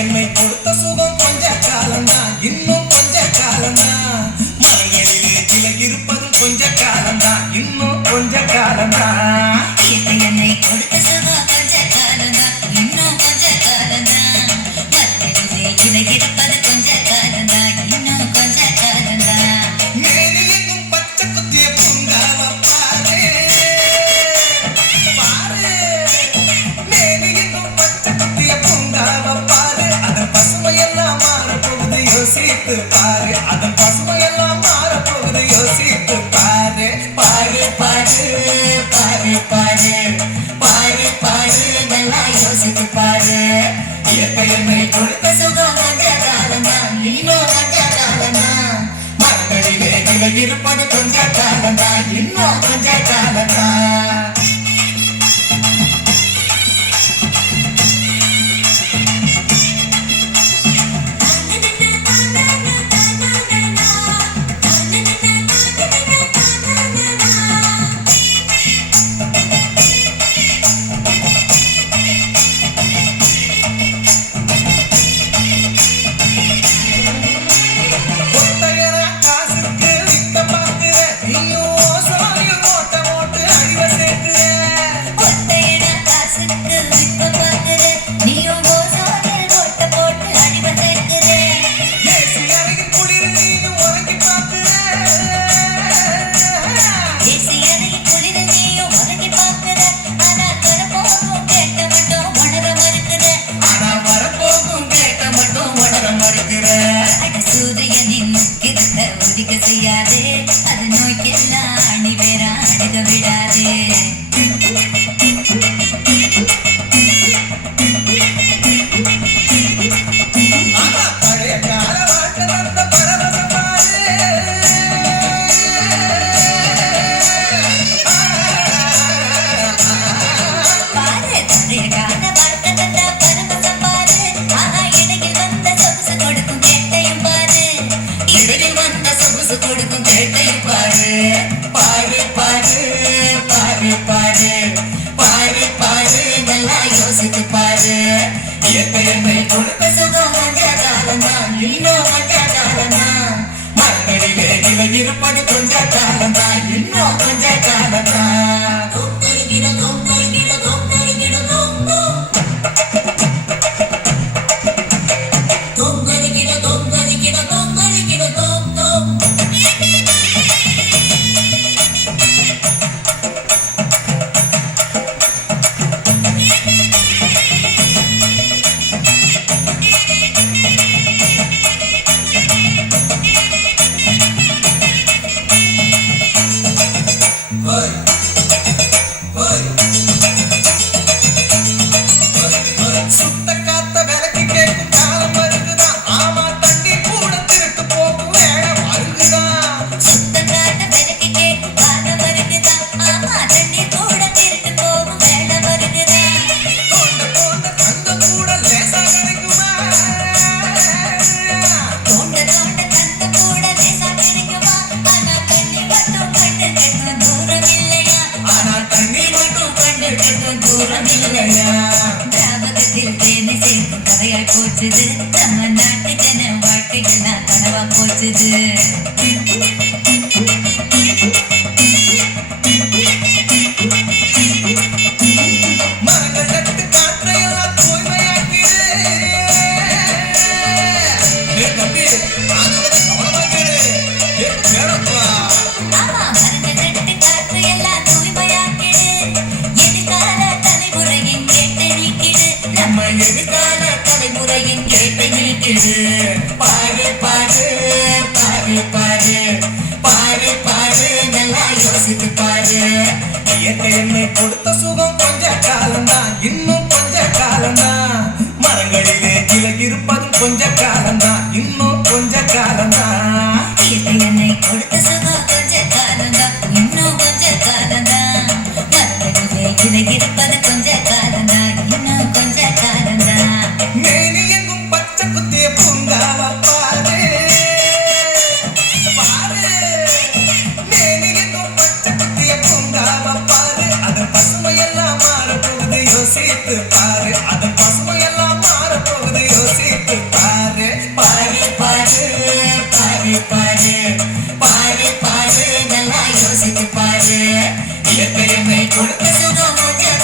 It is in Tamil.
என்னை கொடுத்த சுகம் கொஞ்ச காலம்தான், இன்னும் கொஞ்ச காலம்தான். மரங்களிலே கிளை இருப்பதும் கொஞ்ச காலம்தான், இன்னும் கொஞ்ச காலம்தான். என்னை கொடுத்த சுகம் கொஞ்ச காலம்தான், இன்னும் கொஞ்ச காலம்தான். மரங்களிலே கிளை இருப்பது கொஞ்ச காலம்தான், இன்னும் கொஞ்ச காலம்தான். மேலே எங்கும் பச்சை குத்திய பூங்காவ பாரு பாரு. மேலே எங்கும் பச்சை குத்திய பூங்காவ பாரு. அதன் பசுமையெல்லாம் மாறப்போகுது, யோசித்து பாரு. அதன் பசுமையெல்லாம் மாறப்போகுது, யோசித்து பாரு. பாரு பாரு பாரு பாரு பாரு பாரு, நல்லா யோசித்து பாரு. இயற்கை என்னை கொடுத்த சுகம் கொஞ்ச காலம்தான், இன்னும் கொஞ்ச காலம்தான். மரங்களிலே கிளை இருப்பது கொஞ்ச காலம்தான், இன்னும் கொஞ்ச காலம்தான். ஒத்தையரா காசுக்கு வித்த பாக்குற, நீயும் சாமியில் ஓட்ட ஓட்டு அறிவை சேர்க்கிற. ஒத்தையட காசுக்கு விற்க பார்க்கிற, நீயும் ஓசோனில் ஓட்ட போட்டு அறிவை சேர்க்கிற. ஏசி அறையில் குளிர் நீயும் உறங்கி பார்க்கிற. ஏசி அறையில் குளிர நீயும் உறங்கி பார்க்கிற. ஆனால் வரப்போகும் கேட்ட மட்டும் உணர மறுக்கிற. ஆனா வரப்போகும் கேட்ட மட்டும் உணர மறுக்கிற. அட சூரியனின் முக்கியத்தை ஒதுக்க செய்யாதே, அது நோய்க்கெல்லாம் அணி பேர அணுக விடாதே. ஆனா பழைய கால வாழ்க்கை நடந்த பரவசம் பாரு. பாரு தந்தைய காண வாழ்க்கை தந்த பரமசம் பாரு. ஆனா இடையில் வந்த சொகுசு கொடுக்கும் கேட்டையும் பாரு. இடையில் வந்த சொகுசு கொடுக்கும் கேட்டையும் பாரு. பாரு பாரு பாரு பாரு பாரு பாரு, நல்லா யோசித்து பாரு. இயற்கை என்னை கொடுத்த சுகம் கொஞ்ச காலம்தான், இன்னும் கொஞ்ச காலம்தான். மரங்களிலே கிளை இருப்பது கொஞ்ச காலம்தான், இன்னும் கொஞ்ச காலம்தான். சுத்த காத்த விலைக்கு கேட்கும் காலம் வருகுதான். ஆமா தண்ணி கூட திருட்டு போகும் வேலை வருகுதான். சுத்த காட்ட விலைக்கு கேட்கும் காலம் வருகுதா. ஆமா தண்ணீர் கூட திருட்டு போகும் வேலை வருகுதா. தோண்ட தோண்ட தங்கம் கூட லேசா கிடைக்குமா? தோண்ட தோண்ட தந்த கூட லேசா கிடைக்குமா? ஆனா தண்ணி மட்டும் கண்டு கெட்டும் தூரம் இல்லையா? ஆனா தண்ணி மட்டும் கண்டு கெட்டும் தூரம் இல்லையா? திராவகத்தில் தேனை சேர்க்கும் கதையாய் போச்சுது. நம்ம நாட்டு ஜன வாழ்க்கையெல்லாம் கனவா போச்சுது. மரங்கள் நட்டு காற்றையெல்லாம் தூய்மையாக்கிடு. ஏய் தம்பி, அதோட கவனமா கேளு. ஏய் கேளப்பா. ஆமா மரங்கள் நட்டு காற்று எல்லாம் தூய்மையாக்கிடு. எதிர்கால தலைமுறையின் கேட்டை நீக்கிடு. நம்ம எதிர்கால தலைமுறையின் கேட்டை நீக்கிடு. பாரு பாரு பாரு பாரு பாரு பாரு, நல்லா யோசித்து பாரு. இயற்கை என்னை கொடுத்த சுகம் கொஞ்ச காலம்தான், இன்னும் கொஞ்ச காலம்தான். மரங்களிலே கிளை இருப்பதும் கொஞ்ச காலம்தான், இன்னும் யோசித்து பாரு அது பசுமை எல்லாம் மாற போகுது யோசித்து பாரு பாரு பாரு பாரு பாரு பாரு பாரு நல்லா யோசித்து பாரு இயற்கை என்னை கொடுத்த சுகம் கொஞ்சம்